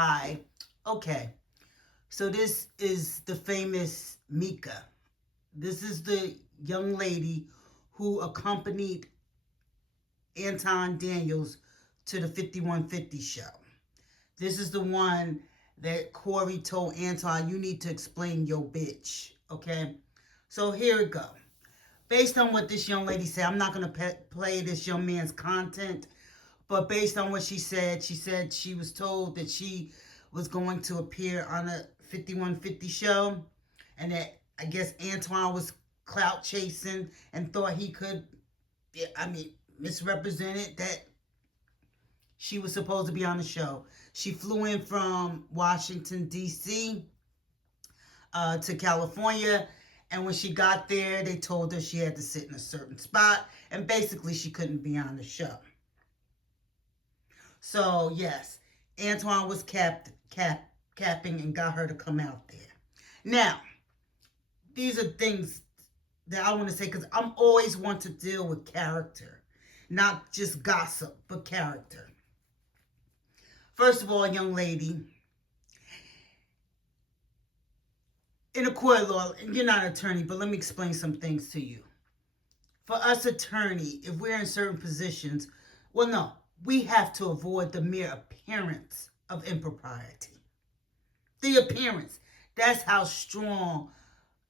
Hi. Okay. So this is the famous Mika. This is the young lady who accompanied Anton Daniels to the 5150 show. This is the one that Corey told Anton, you need to explain your bitch. Okay? So here we go. Based on what this young lady said, I'm not going to play this young man's content, but based on what she said she was told that she was going to appear on a 5150 show, and that I guess Antoine was clout chasing and thought he could, misrepresented that she was supposed to be on the show. She flew in from Washington, D.C. To California, and when she got there, they told her she had to sit in a certain spot, and basically she couldn't be on the show. So, yes, Antoine was capping and got her to come out there. Now, these are things that I want to say because I'm always want to deal with character, not just gossip, but character. First of all, young lady, in a court of law, and you're not an attorney, but let me explain some things to you. For us attorney, if we're in certain positions, well, no, we have to avoid the mere appearance of impropriety. The appearance. That's how strong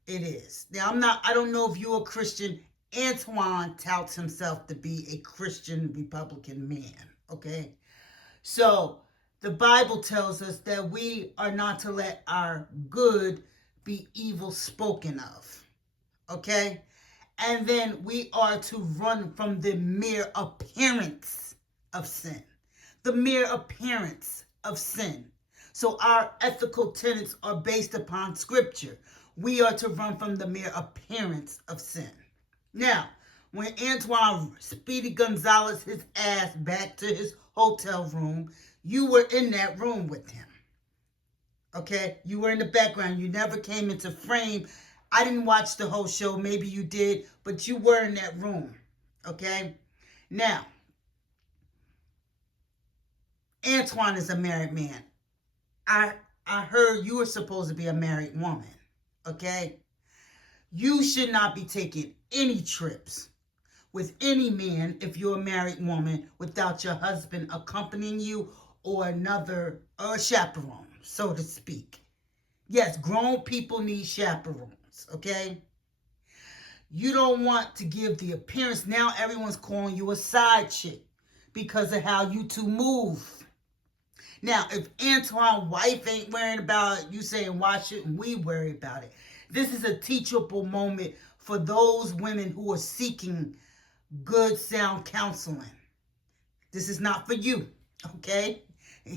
it is. Now, I don't know if you're a Christian. Antoine touts himself to be a Christian Republican man, okay? So, the Bible tells us that we are not to let our good be evil spoken of, okay? And then we are to run from the mere appearance of sin. The mere appearance of sin. So our ethical tenets are based upon scripture. We are to run from the mere appearance of sin. Now, when Antoine Speedy Gonzalez his ass back to his hotel room, you were in that room with him. Okay? You were in the background. You never came into frame. I didn't watch the whole show. Maybe you did, but you were in that room. Okay? Now, Antoine is a married man. I heard you were supposed to be a married woman. Okay? You should not be taking any trips with any man if you're a married woman without your husband accompanying you or a chaperone, so to speak. Yes, grown people need chaperones, okay? You don't want to give the appearance. Now everyone's calling you a side chick because of how you two move. Now, if Antoine's wife ain't worrying about it, you saying, why shouldn't we worry about it? This is a teachable moment for those women who are seeking good, sound counseling. This is not for you, okay?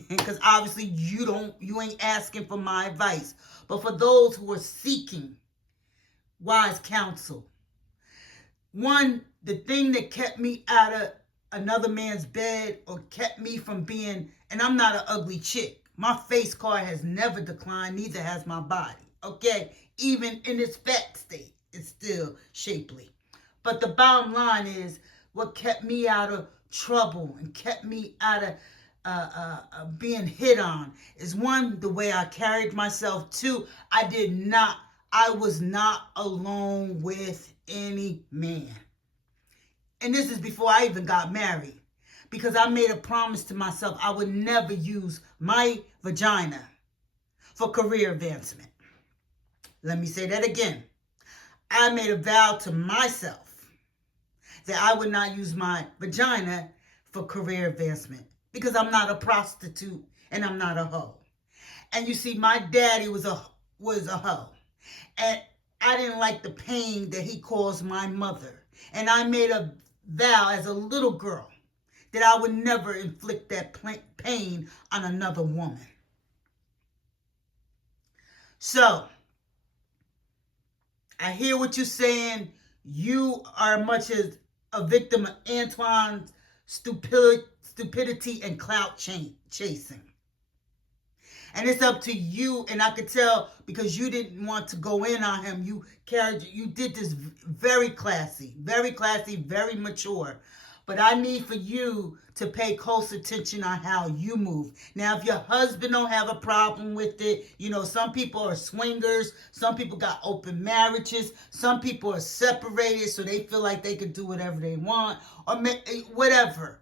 Because obviously you ain't asking for my advice. But for those who are seeking wise counsel, one, the thing that kept me out of another man's bed or kept me from being, and I'm not an ugly chick. My face card has never declined, neither has my body, okay? Even in its fat state, it's still shapely. But the bottom line is what kept me out of trouble and kept me out of being hit on is, one, the way I carried myself. Two, I was not alone with any man. And this is before I even got married, because I made a promise to myself I would never use my vagina for career advancement. Let me say that again. I made a vow to myself that I would not use my vagina for career advancement, because I'm not a prostitute and I'm not a hoe. And you see, my daddy was a hoe. And I didn't like the pain that he caused my mother. And I made a vow as a little girl that I would never inflict that pain on another woman. So, I hear what you're saying. You are much as a victim of Antoine's stupidity and clout chasing. And it's up to you, and I could tell because you didn't want to go in on him. You did this very classy, very mature. But I need for you to pay close attention on how you move. Now, if your husband don't have a problem with it, some people are swingers. Some people got open marriages. Some people are separated, so they feel like they can do whatever they want, or whatever.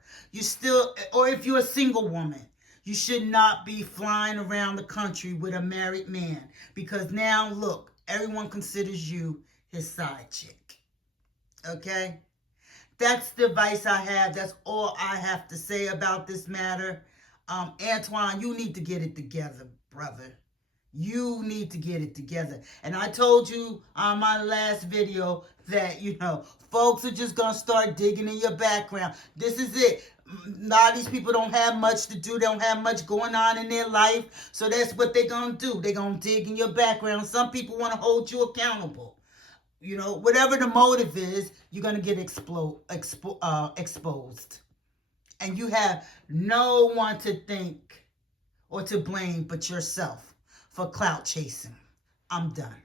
Or if you're a single woman, you should not be flying around the country with a married man, because now, look, everyone considers you his side chick. Okay? That's the advice I have. That's all I have to say about this matter. Antoine, you need to get it together, brother. You need to get it together. And I told you on my last video that, folks are just going to start digging in your background. This is it. A lot of these people don't have much to do. They don't have much going on in their life. So that's what they're going to do. They're going to dig in your background. Some people want to hold you accountable. Whatever the motive is, you're going to get exposed. And you have no one to think or to blame but yourself for clout chasing. I'm done.